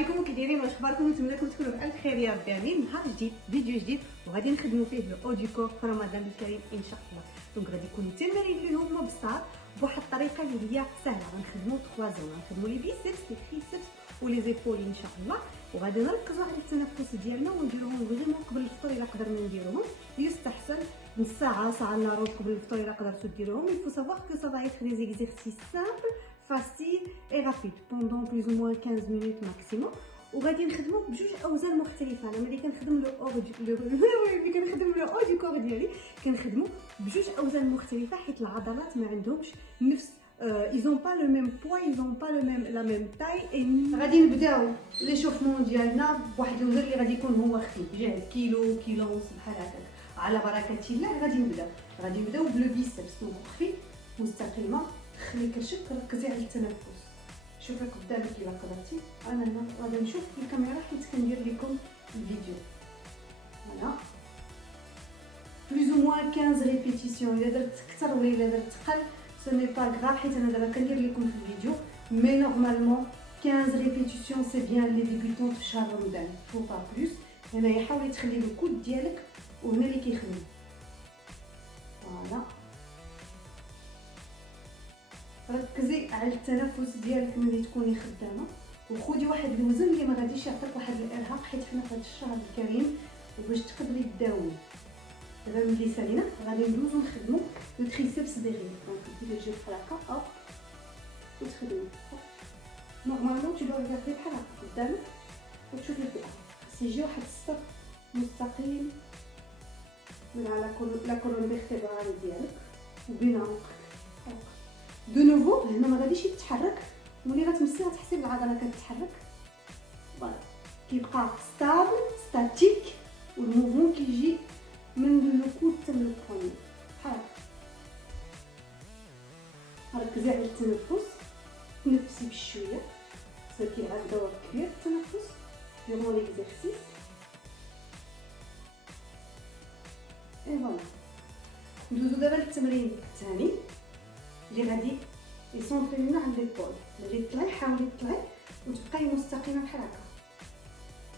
عليكم، كي دايرين؟ واش اخباركم؟ نتمنى لكم تكونوا بألف خير يا ربي. امين. نهار جديد، فيديو جديد، وغادي نخدموا فيه لو ديكور في رمضان الكريم ان شاء الله. دونك غادي يكونوا التمارين اللي هما بساط بواحد الطريقه اللي هي سهله. غنخدموا 3 زون، غنخدموا لي بيسبس، لي تريسبس ولي زيبول ان شاء الله. وغادي نركزوا على التنفس ديالنا ونديروهم فريمون قبل الفطور الا قدرنا نديروهم. يستحسن نص ساعه، ساعه الا ربع قبل الفطور الا قدرتوا ديروهم. il faut savoir que ça va être des exercices simples, faciles et rapides pendant plus ou moins 15 minutes maximum. وغادي نخدموا بجوج اوزان مختلفه. انا ملي كنخدم لو اور ملي كنخدم لو او دي كور ديالي كنخدموا بجوج اوزان مختلفه، حيت العضلات ما عندهمش نفس ils ont pas le même poids, ils ont pas la même taille. et غادي نبداو ليشوفمون ديالنا بواحد الوزن اللي غادي يكون هو خفيف، جهد كيلو ونص بحال هكاك. على بركه الله غادي نبداو بلو بيسبس، دونك خفيف مستقيمه. خلي كرشك، ركزي على التنفس. شوفي قدامك الا قدرتي. انا هنا غادي نشوف في الكاميرا حيت كندير لكم الفيديو. هنا بلوز او موان 15 ريبيتيسيون. الا درت اكثر ولا الا درت اقل سو ني با غراف، حيت انا دابا كندير لكم في الفيديو. مي نورمالمون 15 ريبيتيسيون سي بيان لي ديبيوتون في شهر رمضان، فو با بلوس. هنايا حاولي تخلي الكود ديالك وهنا اللي كيخدم. فوالا، ركزي على التنفس ديالك ملي تكوني خدامه، وخدي واحد الوزن اللي ما غاديش يعطيك واحد الارهاق، حيت حنا في هذا الشهر الكريم وباش تقدري تداومي. دابا ملي سالينا غادي ندوزو نخدمو لو تريسبس ديغيير. دونك ديري الجو بحال هكا، هوب، وتخدمي نورمالمون تو دو ريغاردي بحال هكا قدامك وتشوفي الفئه. خاص يجي واحد السطر مستقيم من على لا كولون فيرتيبرال ديالك وبين عنقك. دو نوفو هنا ما غاديش يتحرك، ملي غتمسي غتحسي بالعضله كتتحرك. فوالا، كيبقى ستابل ستاتيك، والموفمون كيجي من لو كود حتى لو بوين بحال هكا. ركزي على التنفس، تنفسي بشويه، كيلعب دور كبير التنفس ديرون ليكزارسيس. اي فوالا، ندوزو دابا للتمرين الثاني اللي غادي يسونطرينا على ليبول. ملي تطلعي حاولي تطلعي وتبقاي مستقيمه بحال هكا،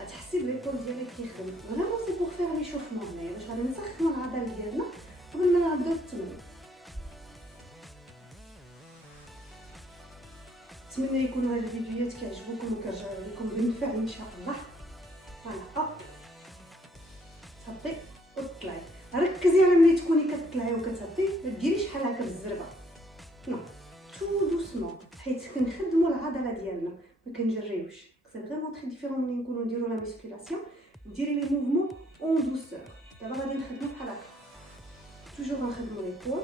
غتحسي بليبول ديالك كيخدم. فريمون سي بوغ فيغ ليشوفمون هنايا باش غادي نسخنوا العضل ديالنا قبل ما نبداو التمرين. نتمنى يكونوا هاد الفيديوهات كيعجبوكم وكيرجعوا لكم بالنفع ان شاء الله. فوالا، هوب، تهبطي وتطلعي. ركزي على ملي تكوني كتطلعي وكتهبطي ما ديريش بحال هكا بالزربه، نو، تو دوسمون، حيت كنخدموا العضله ديالنا ما كنجريوش. سي فريمون تري ديفيرون ملي نكونوا نديروا لا ميسكولاسيون. ديري لي موفمون اون دوسور. دابا غادي نخدموا بحال هكا، توجور غنخدموا لي بول،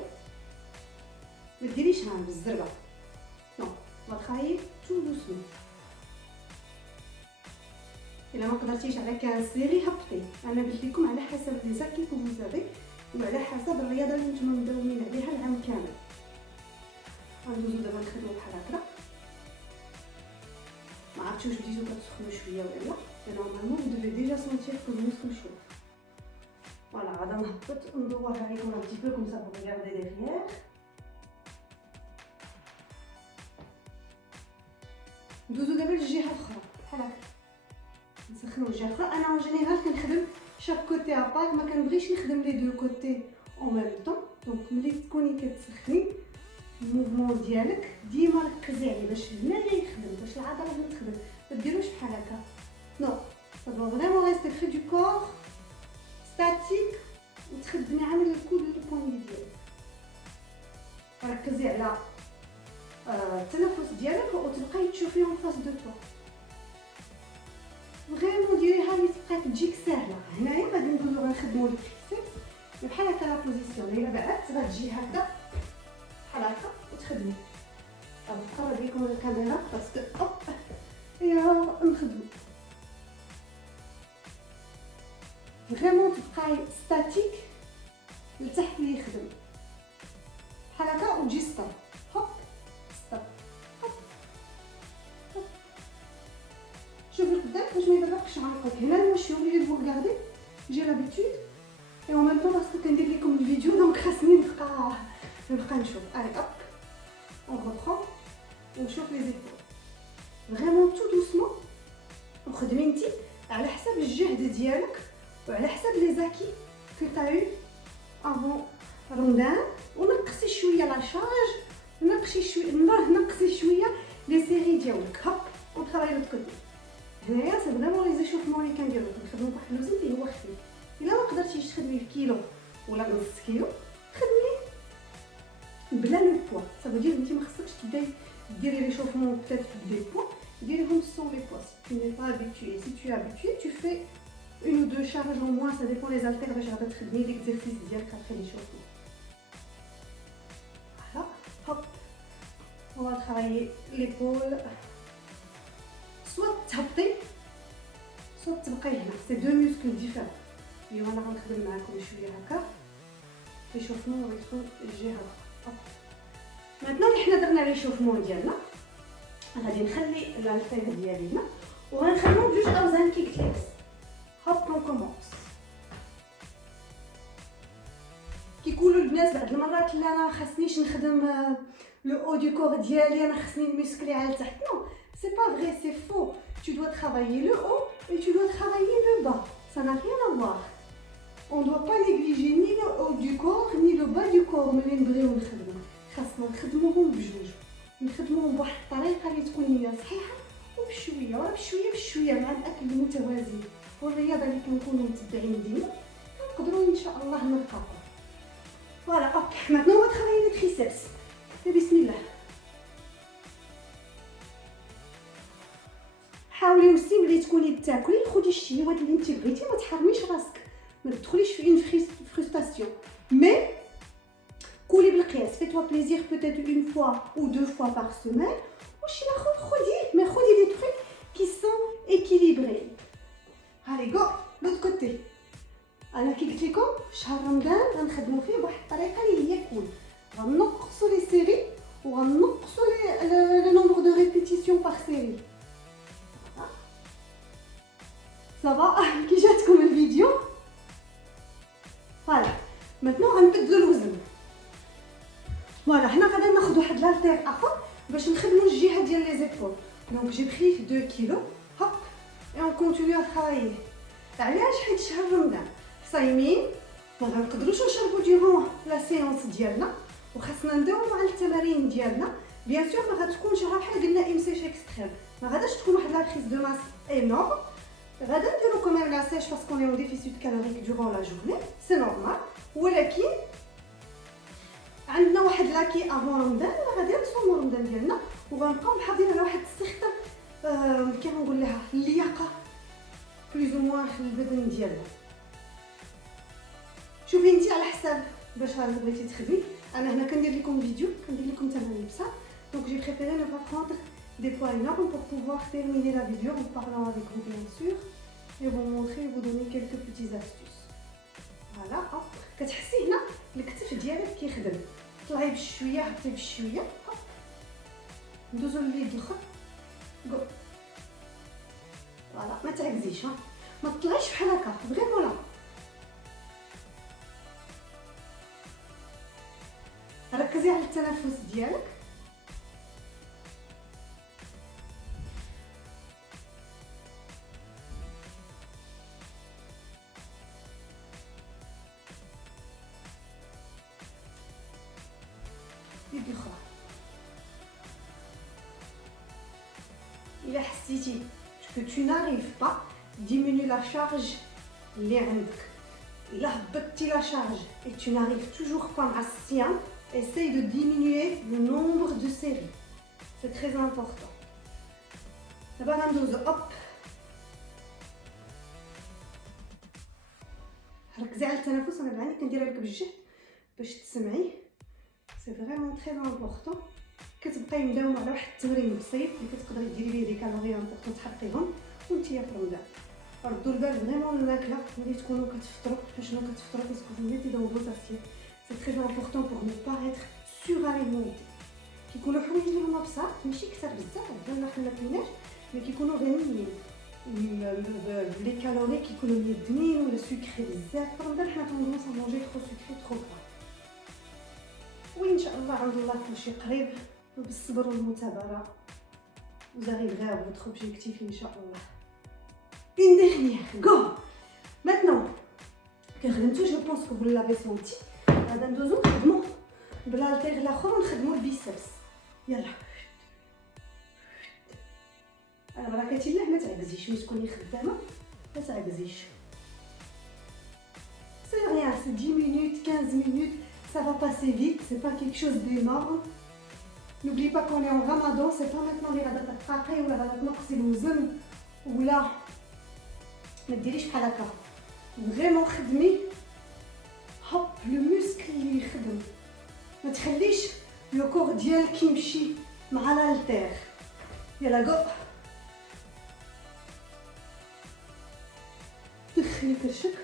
ما ديريش ها بالزربه، نو، وتخايي تو دوسمون. الا ما قدرتيش على 15 سيري هبطي. انا قلت لكم على حسب لي زاكي كو فوزافي وعلى حسب الرياضه اللي نتوما مداومين عليها العام كامل. غندوزو دابا نخدمو بحال هكا. ما عرفتش واش بديتو كتسخنوا شويه ولا لا، نورمالمون vous devez déjà sentir que le muscle chauffe. فوالا، غادي نهبط وندورها عليكم un petit peu comme ça pour regarder derrière. ندوزو دابا للجهه الاخرى بحال هكا، نسخنوا الجهه الاخرى. انا اون جينيرال كنخدم شاك كوتي ابار، ما كنبغيش نخدم لي دو كوتي اون ميم طون. دونك ملي تكوني كتسخني الموفمون ديالك ديما ركزي عليه باش هنايا يخدم، باش العضله هنا تخدم. ما ديروش بحال هكا، نو، سا دو فريمون ريستي فري دو كور ستاتيك وتخدمي عامل الكود للبوين ديالك. ركزي على التنفس ديالك وتبقاي تشوفي اون فاس دو توا. فريمون ديريها اللي تبقى تجيك ساهله. هنايا غادي ندوزو غنخدمو التريسبس بحال هكا. لا بوزيسيون الا بعدت غتجي هكا بحال هكا وتخدمي. نقرب لكم الكاميرا باسكو هوب يا نخدمو. فريمون تبقاي ستاتيك لتحت اللي يخدم بحال هكا وتجي ستوب، هوب ستوب، هوب هوب. شوفي قدامك باش ما يضربكش عنقك. هنا انا ماشي اوبليجي دو ريغاردي، جي لابيتود اي اون ميم طون باسكو كندير لكم الفيديو، دونك خاصني نبقى نشوف. الي هوب، on reprend, on chauffe les épaules. Vraiment tout doucement. وخدمي انت على حسب الجهد ديالك وعلى حسب لي زاكي كو طايو افون رمضان، ونقصي شويه لا شارج، نقصي شويه لي سيري ديالك. هوب وطراي لو كوتي. هنايا سي فريمون لي زيشوفمون اللي كنديرو كنخدمو بواحد الوزن اللي هو خفيف. الا ما قدرتيش تخدمي بكيلو ولا بنص كيلو خدمي بلا لو بوا. صافي دير انت ما خصكش تبداي ديري لي شوفمون بتات دي بوا، ديريهم سون لي بوا. سي tu n'es pas habitué, si tu es habitué, tu fais une ou deux charges au moins, ça dépend les haltères باش غادا تخدمي ليكزيرسيس ديالك après les شوفمون. Voilà, hop, on va travailler l'épaule. soit تهبطي soit تبقاي هنا. سي دو موسكل ديفيرون. اليوم انا غنخدم معاكم شويه هكا لي شوفمون غيكون الجهه الاخرى. maintenant اللي حنا درنا لي شوفمون ديالنا غادي نخلي الالتير ديالي هنا وغنخدمو بجوج اوزان كي قلت لك. هوب اون كومونس. كيقولوا البنات بعض المرات لا انا خاصنيش نخدم لو او دو كور ديالي، انا خاصني نمسكلي على التحت. نو سي با فري، سي فو. tu dois travailler le haut et tu dois travailler le bas, ça n'a rien à voir. on doit pas négliger ni le haut du corps ni le bas du corps. ملي نبغيو نخدمو خاصنا نخدموهم بجوج، نخدموهم بواحد الطريقه اللي تكون هي صحيحه وبشويه بشويه بشويه مع الاكل المتوازن والرياضه اللي كنكونوا متبعين ديما نقدروا ان شاء الله نرقاو. فوالا اوك. maintenant on va travailler les triceps. بسم الله. حاولي وسي ملي تكوني تاكلي خدي الشهيوات اللي انت بغيتي، ما تحرميش راسك، ما تدخليش في اون فرستاسيون، مي كولي بالقياس. في توا بليزير peut-être une fois ou deux fois par semaine. وشي ناخذ خدي، مي خدي دي تروك كي سون équilibrés. allez go l'autre côté. انا كي قلت لكم شهر رمضان غنخدموا فيه بواحد الطريقه اللي هي كول. غنقصوا لي سيري وغنقصوا لي نومبر دو ريبيتيسيون بار سيري. صافا كي جاتكم الفيديو؟ فوالا maintenant غنبدلوا الوزن. فوالا حنا غادي ناخذ واحد لالتير اخر باش نخدموا الجهه ديال لي زيبول. دونك جي بري 2 كيلو. هوب اي اون كونتينيو ا ترافايي. علاش؟ حيت شهر رمضان صايمين ما غنقدروش نشربوا ديرون لا سيونس ديالنا وخاصنا نداوموا على التمارين ديالنا. بيان سور ما غتكونش بحال قلنا ام سي اكستريم، ما غاداش تكون واحد لا بريز دو ماس انورم. غادا نديرو كوميم لا سيش باسكو اون ديفيسيت كالوريك دورون لا جورني، سي نورمال. ولكن عندنا واحد لاكي افون رمضان غادي نصومو رمضان ديالنا وغنبقاو محافظين على واحد السخطه كي غنقول لها اللياقه بليز او موان في البدن ديالنا. شوفي انت على حساب باش بغيتي تخدمي. انا هنا كندير لكم فيديو، كندير لكم تمارين بصح. دونك جي بريفيري ne pas prendre des poids énormes pour pouvoir terminer la vidéo en parlant avec vous bien sûr et vous montrer et vous donner quelques petites astuces. Voilà, hop. كتحسي هنا الكتف ديالك كيخدم. طلعي بشويه حطي بشويه. هوب ندوزو لليد الاخر. جو. فوالا ما تعكزيش، ما تطلعيش بحال هكا فريمون. لا ركزي على التنفس ديالك. يد الاخرى. الا حسيتي que tu n'arrives pas diminue la charge اللي عندك. الا هبطتي لا شارج et tu n'arrives toujours pas مع الصيام essaye de diminuer le nombre de séries. C'est très important. دابا غندوزو اوب. ركزي على التنفس. انا بعاني كنديرها لك بالجهد باش تسمعي. سي فريمون تري امبورطون. كتبقاي مداومه على واحد التمرين بسيط اللي كتقدري ديري بيه دي كالوري امبورطون تحرقيهم وانتيا في رمضان. ردوا البال فريمون الماكله ملي تكونوا كتفطروا. شنو كتفطروا؟ باسكو vous mettez dans vos assiettes. C'est très important pour ne pas être suralimenté. كيكونوا حوايج اللي هما بصح ماشي كثار بزاف بحال حنا كايناش، مي كيكونوا غنيين لي كالوري، كيكونوا مدنين ولا سكري بزاف. رمضان حنا كندوزو سا مونجي ترو سكري ترو غرا. وان شاء الله عند الله كلشي قريب بالصبر والمثابره. vous arriverez à votre objectif ان شاء الله. une dernière, go. Maintenant كنخدمتو جو بونس كو لافي سونتي غادا ندوزو نخدمو بالالتير الاخر ونخدمو البيسبس. يلا انا بركاتي الله ما تعكزيش ملي تكوني خدامه ما تعكزيش. C'est rien, c'est 10 minutes, 15 minutes, ça va passer vite, c'est pas quelque chose d'énorme. N'oublie pas qu'on est en ramadan, c'est pas maintenant اللي غادا تتقاقي ولا غادا تنقصي الوزن ولا ما ديريش بحال هكا. فريمون خدمي هوب لو موسكل اللي يخدم، ما تخليش لو كور ديالك يمشي مع الالتير. يلا جو دخلي كرشك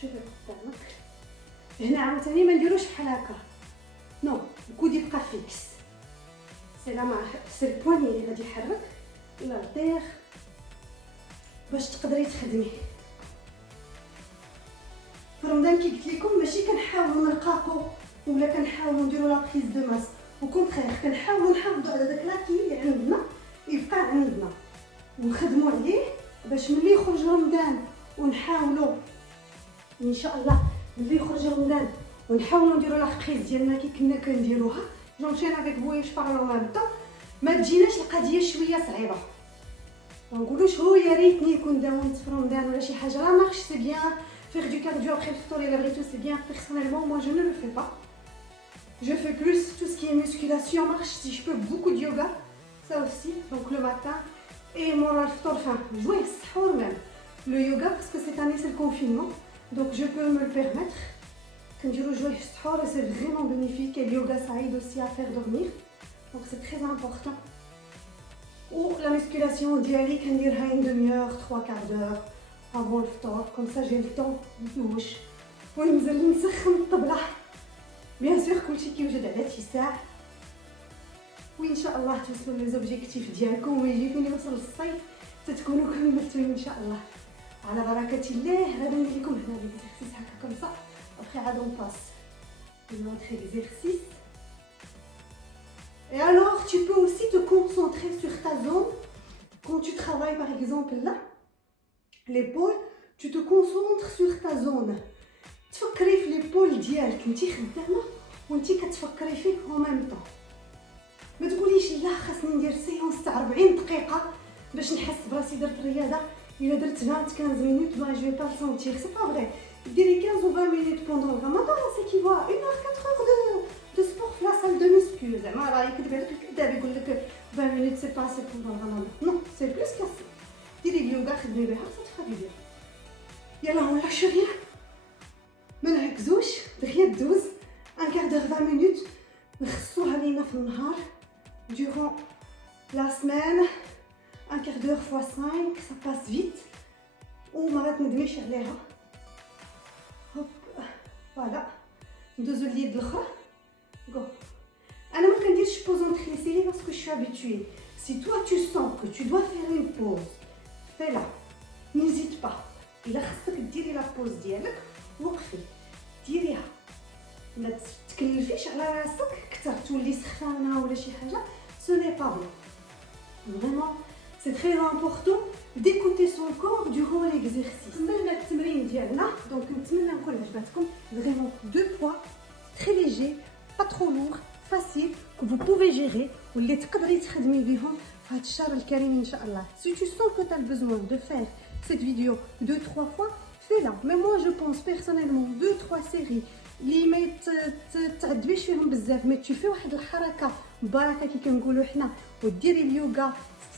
شوفي قدامك هنا عاوتاني ما نديروش بحال هكا نو الكود يبقى فيكس سي لا سي البواني اللي غادي يحرك الالتير باش تقدري تخدمي. في رمضان كي قلت لكم ماشي كنحاولوا نرقاقوا ولا كنحاولوا نديروا لا بريز دو ماس، وكونترير كنحاولوا نحافظوا على داك لاكي اللي عندنا يبقى عندنا ونخدموا عليه باش ملي يخرج رمضان ونحاولوا ان شاء الله ملي يخرج رمضان ونحاولوا نديروا لا بريز ديالنا كي كنا كنديروها جونشين افيك فوياج بارلو مابدا ما تجيناش القضيه شويه صعيبه. ما نقولوش هو يا ريتني كون داومت في رمضان ولا شي حاجه، لا مارش سي بيان faire du cardio après le tour et la tout c'est bien. Personnellement moi je ne le fais pas, je fais plus tout ce qui est musculation, marche si je peux, beaucoup de yoga ça aussi donc le matin et mon الفطور enfin jouer السحور même le yoga parce que cette année c'est le confinement donc je peux me le permettre. كنديرو jouer السحور et c'est vraiment bénéfique et le yoga ça aide aussi à faire dormir donc c'est très important. ou la musculation ديالي كنديرها une demi-heure 3/4 d'heure avant le fطور comme ça j'ai le temps ندوش وننزل نسخن الطبله بيان سور كلشي كيوجد على اتساع وان شاء الله توصلوا لي زوبجيكتيف ديالكم ويجي فين يوصل الصيف تتكونوا كملتوا ان شاء الله على بركه الله. غادي ندير لكم هنا ليكزيرسيس هكا كوم سا après عاد on passe une autre exercice. Et alors tu peux aussi te concentrer sur ta zone quand tu travailles par exemple là l'épaule, tu te concentres sur ta zone. تفكري في l'épaule ديالك انتي خدامه وانتي كتفكري فيه en même temps. ما تقوليش لا خاصني ندير سيونس تاع 40 دقيقه باش نحس براسي درت الرياضه الا درت 15 minutes bah je vais pas le sentir, c'est pas vrai. ديري 15 ou 20 minutes pendant le ramadan c'est équivaut à 1 heure 4 heures de sport في la salle de muscu. زعما راه يكذب عليك الكذاب يقول لك 20 minutes c'est pas assez pendant le ramadan, non c'est plus que ça. ديري اليوغا خدمي بها ça te fera du bien. يلا on lâche rien ما نعكزوش دغيا دوز un quart d'heure 20 minutes نخصوها لينا في النهار durant la semaine un quart d'heure fois 5 ça passe vite وما غتندميش عليها. هوب فوالا ندوزو اليد الاخرى جو. انا ما كنديرش بوز اونتر لي سيري باسكو جو habituée. Si toi tu sens que tu dois faire une pause fais-la, n'hésite pas. الا خصك ديري لا بوز ديالك وقفي ديريها ما تكلفيش على راسك كثر تولي سخانه ولا شي حاجه. ce n'est pas bon vraiment c'est très important d'écouter son corps durant l'exercice. كملنا التمرين ديالنا دونك نتمنى نكون عجباتكم. vraiment 2 poids très léger pas trop lourd facile que vous pouvez gérer واللي تقدري تخدمي بهم في هذا الشهر الكريم ان شاء الله. si tu sens que tu as besoin de faire cette vidéo 2-3 fois fais-la, mais moi je pense personnellement 2-3 séries اللي ما تعذبيش فيهم بزاف ما تشوفي واحد الحركه بركه كي كنقولوا حنا وديري اليوغا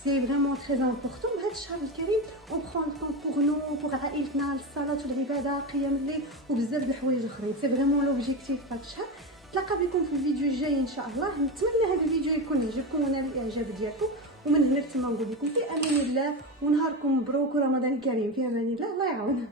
سي فريمون تري امبورطون. بهذا الشهر الكريم اون برون طون بور نو بور عائلتنا الصلاه والعباده قيام الليل وبزاف د الحوايج اخرين. سي فريمون لوبجيكتيف في هذا الشهر. نتلاقى بكم في الفيديو الجاي ان شاء الله. نتمنى هذا الفيديو يكون عجبكم ونال الاعجاب ديالكم ومن هنا لتما نقول لكم في امان الله ونهاركم مبروك ورمضان كريم. في امان الله، الله يعاون.